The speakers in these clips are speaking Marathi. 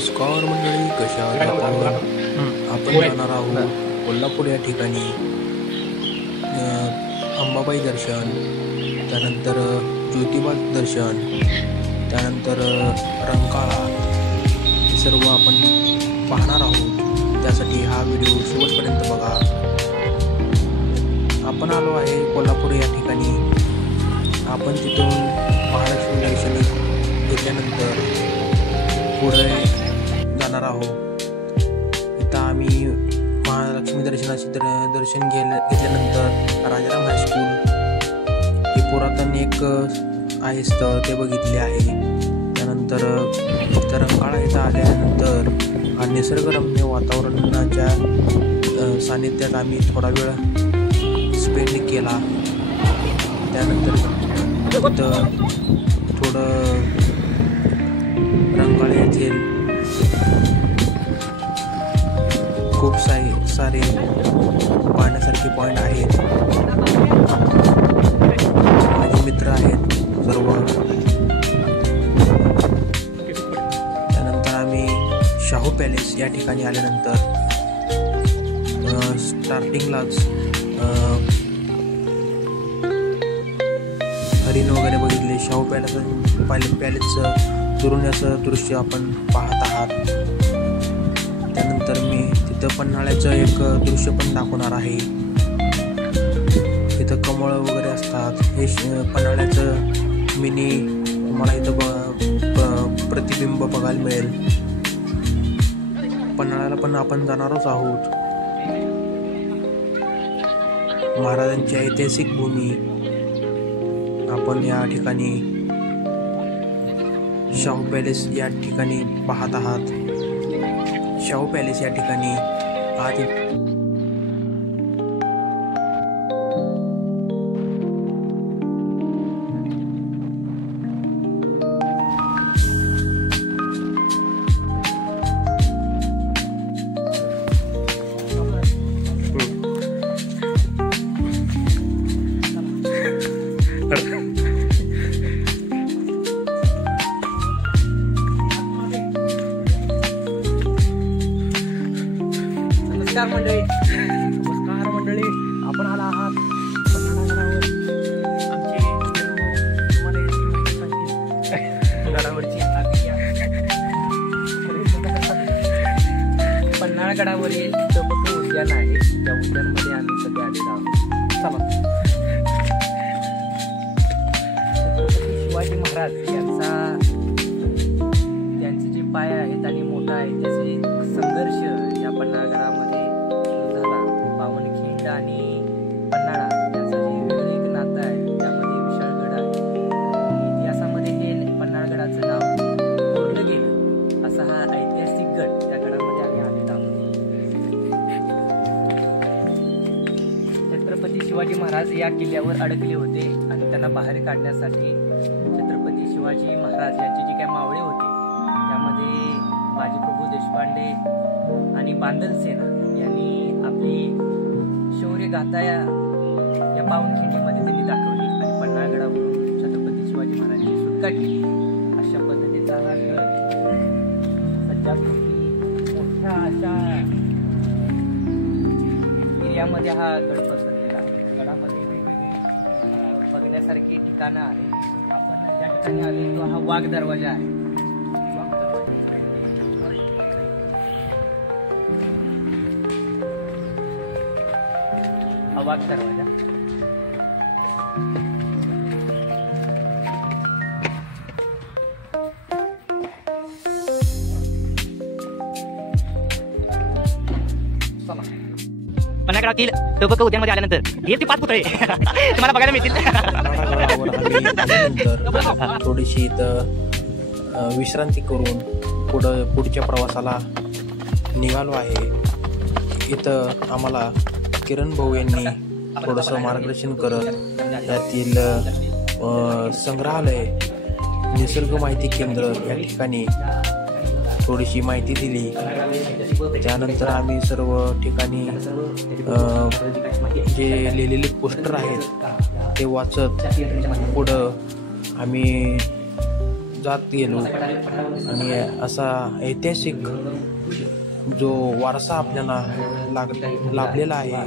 नमस्कार मंडळी, कशा आहात आपण जाणार आहोत कोल्हापूर या ठिकाणी अंबाबाई दर्शन, त्यानंतर ज्योतिबा दर्शन, त्यानंतर रंकाळा, हे सर्व आपण पाहणार आहोत. त्यासाठी हा व्हिडिओ शेवटपर्यंत बघा. आपण आलो आहे कोल्हापूर या ठिकाणी. आपण तिथून महालक्ष्मी दर्शन घेतल्यानंतर पुढे जाणार आहोत. इथं आम्ही महालक्ष्मी दर्शनाचे दर्शन घेतल्यानंतर राजाराम हायस्कूल हे पुरातन एक आहे स्थळ, ते बघितले आहे. त्यानंतर फक्त रंकाळा इथं आल्यानंतर हा निसर्गरम्य वातावरणाच्या सानिध्यात आम्ही थोडा वेळ स्पेंड केला. त्यानंतर थोडं रंकाळा येथील खूप सारे पाहण्यासारखे पॉईंट आहेत. माझे मित्र आहेत सर्व. त्यानंतर आम्ही शाहू पॅलेस या ठिकाणी आल्यानंतर स्टार्टिंगलाच हरिण वगैरे बघितले. शाहू पॅलेसचं दुरून असं दृश्य आपण पाहत आहात. त्यानंतर मी तिथं पन्हाळ्याचं एक दृश्य पण दाखवणार आहे. तिथं कमळ वगैरे असतात. हे पन्हाळ्याचं मिनी तुम्हाला इथं प्रतिबिंब बघायला मिळेल. पन्हाळ्याला पण आपण जाणारच आहोत. महाराजांची ऐतिहासिक भूमी आपण या ठिकाणी शाहू पॅलेस या ठिकाणी पाहत आहात. शाहू पॅलेस या ठिकाणी आधी नमस्कार मंडळी, आपण आला आहात पन्हाळगडावर. आमचे तुम्हाला गडावरची पन्हाळगडावरील चौपट उद्यान आहे. त्या उद्यानमध्ये आम्ही सगळे आलेलो आहोत. चला. शिवाजी महाराज त्यांचे जे पाय आहेत आणि मोठा आहे त्याचे संघर्ष या पन्हाळगडामध्ये झाला. पावनखिंड आणि पन्हाळा याचं जे वेगळं एक नातं आहे. त्यामध्ये विशाळगड आहे. इतिहासामध्ये हे पन्हाळगडाचं नाव कोरलं गेलं असा हा ऐतिहासिक गड. त्या गडामध्ये आम्ही आलेलो आहोत. छत्रपती शिवाजी महाराज या किल्ल्यावर अडकले होते आणि त्यांना बाहेर काढण्यासाठी छत्रपती शिवाजी महाराज यांचे जे काही मावळे होते त्यामध्ये बाजीप्रभू देशपांडे आणि बांदल सेना यांनी आपली शौर्य गाथा या पावनखिंडीमध्ये त्यांनी दाखवली आणि पन्हाळगडावरून छत्रपती शिवाजी महाराजांची सुटका केली. अशा पद्धतीचा हा गड सध्यापैकी मोठ्या अशा एरियामध्ये हा गड पसरलेला आहे. गडामध्ये वेगवेगळी बघण्यासारखी ठिकाणं आहेत. आपण ज्या ठिकाणी आले तो हा वाघ दरवाजा आहे. वाघ दरवाजा पन्हाळगडातील टोपक उद्यानमध्ये आल्यानंतर हे ते 5 पुतळे तुम्हाला बघायला मिळतील. थोडीशी इथं विश्रांती करून पुढच्या प्रवासाला निघालो आहे. इथं आम्हाला किरण भाऊ यांनी थोडंसं मार्गदर्शन करत यातील संग्रहालय, निसर्ग माहिती केंद्र या ठिकाणी थोडीशी माहिती दिली. त्यानंतर आम्ही सर्व ठिकाणी जे लिहिलेले पोस्टर आहेत ते वाचत पुढं आम्ही जात गेलो आणि असा ऐतिहासिक जो वारसा आपल्याला लाभलेला आहे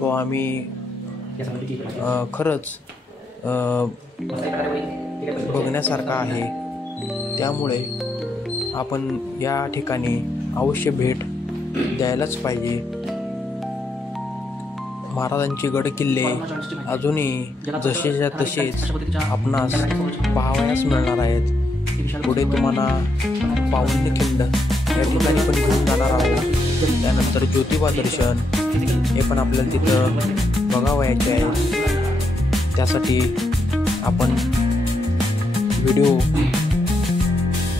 तो आम्ही खरंच बघण्यासारखा आहे. त्यामुळे आपण या ठिकाणी अवश्य भेट द्यायलाच पाहिजे. महाराजांचे गड किल्ले अजूनही जसेच्या तसेच आपणास पाहावयास मिळणार आहेत. पुढे तुम्हाला पावनखिंड या ठिकाणी पण घेऊन जाणार आहोत. त्यानंतर ज्योतिबा दर्शन हे पण आपल्याला तिथं बघावयाचे आहे. त्यासाठी आपण व्हिडिओ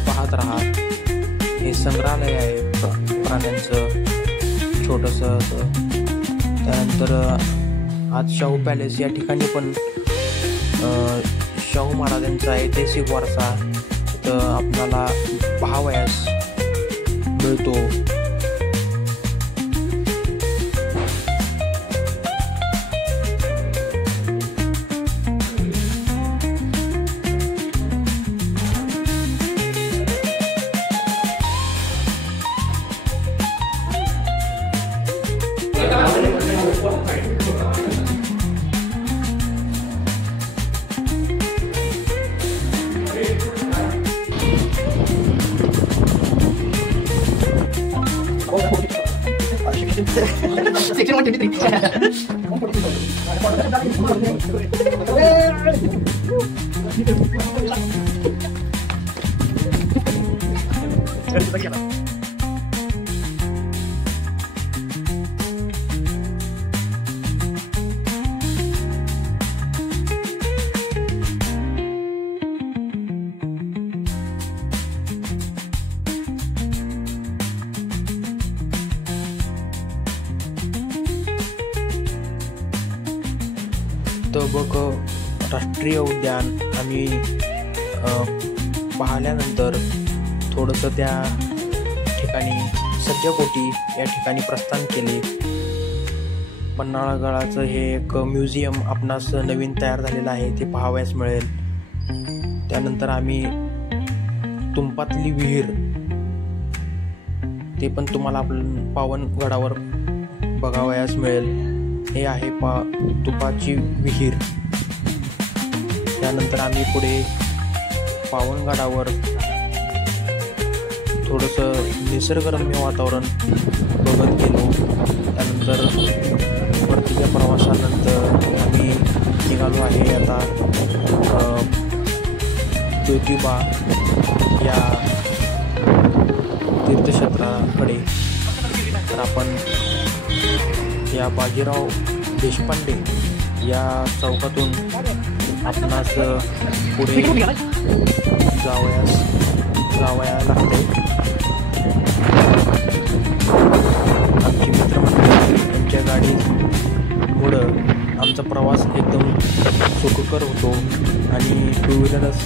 पाहत राहा. हे संग्रहालय आहे प्राण्यांचं छोटंसं. त्यानंतर आज शाहू पॅलेस या ठिकाणी पण शाहू महाराजांचा ऐतिहासिक वारसा इथं आपल्याला पाहावयास मिळतो. Section 123. तबक राष्ट्रीय उद्यान आम्ही पाहिल्यानंतर थोडंसं त्या ठिकाणी सज्जकोटी या ठिकाणी प्रस्थान केले. पन्हाळगडाचं हे एक म्युझियम आपणास नवीन तयार झालेलं आहे, ते पाहावयास मिळेल. त्यानंतर आम्ही तुंपातली विहीर ते पण तुम्हाला पावनगडावर बघावयास मिळेल. हे आहे तुपाची विहीर. त्यानंतर आम्ही पुढे पावनगडावर थोडंसं निसर्गरम्य वातावरण बघत गेलो. त्यानंतर परतीच्या प्रवासानंतर आम्ही निघालो आहे आता ज्योतिबा या तीर्थक्षेत्राकडे. तर आपण या बाजीराव देशपांडे या चौकातून आपणास पुढे जावया लागते. आमची मित्रमंडळी यांच्या गाडीमुळं आमचा प्रवास एकदम सुखकर होतो. आणि टू व्हीलरच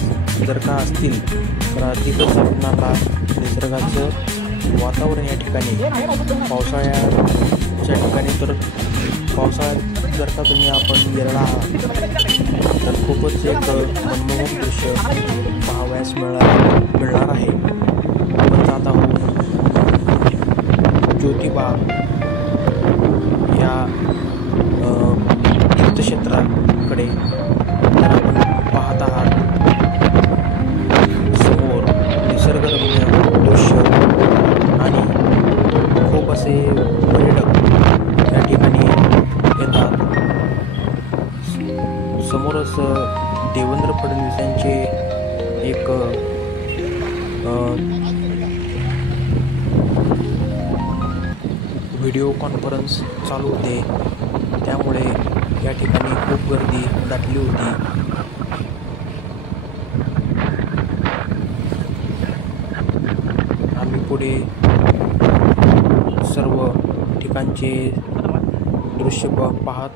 जर का असतील तर अधिकच आपणाला निसर्गाचं वातावरण या ठिकाणी पावसाळ्याच्या ठिकाणी तर पावसाळ्यात जर का तुम्ही आपण गेलेला आहात तर खूपच एक मनमोहक दृश्य पाहावयास मिळणार आहे. आपण जात आहोत ज्योतिबा या तीर्थक्षेत्राकडे. तर आपण पाहत आहात समोर निसर्गरम्य दृश्य आणि खूप असे पर्यटक या ठिकाणी येतात. समोरच देवेंद्र फडणवीस यांचे एक व्हिडिओ कॉन्फरन्स चालू होते, त्यामुळे या ठिकाणी खूप गर्दी दाटली होती. आम्ही पुढे सर्व ठिकाणचे दृश्य पाहत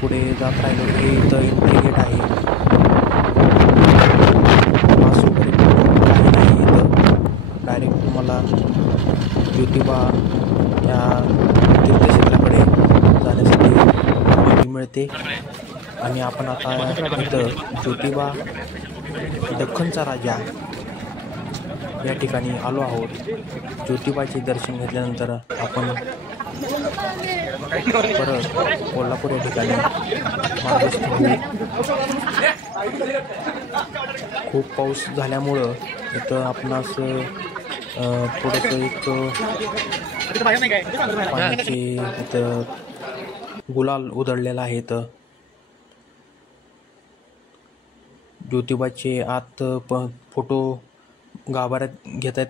पुढे जात राहिलो. हे इथं एंट्री गेट आहे. पास वगैरे काही नाही इथं. डायरेक्ट तुम्हाला ज्योतिबा या तीर्थक्षेत्राकडे जाण्यासाठी परवानगी मिळते. आणि आपण आता इथं ज्योतिबा दख्खनचा राजा या ठिकाणी आलो आहोत. ज्योतिबाचे दर्शन घेतल्यानंतर आपण परत कोल्हापूर या ठिकाणी मार्गस्थ होऊ. खूप पाऊस झाल्यामुळं इथं आपणास थोडंसं एक पाण्याचे इथं गुलाल उधळलेला आहे. इथं ज्योतिबाचे आत फोटो गाभाऱ्यात घेत आहेत.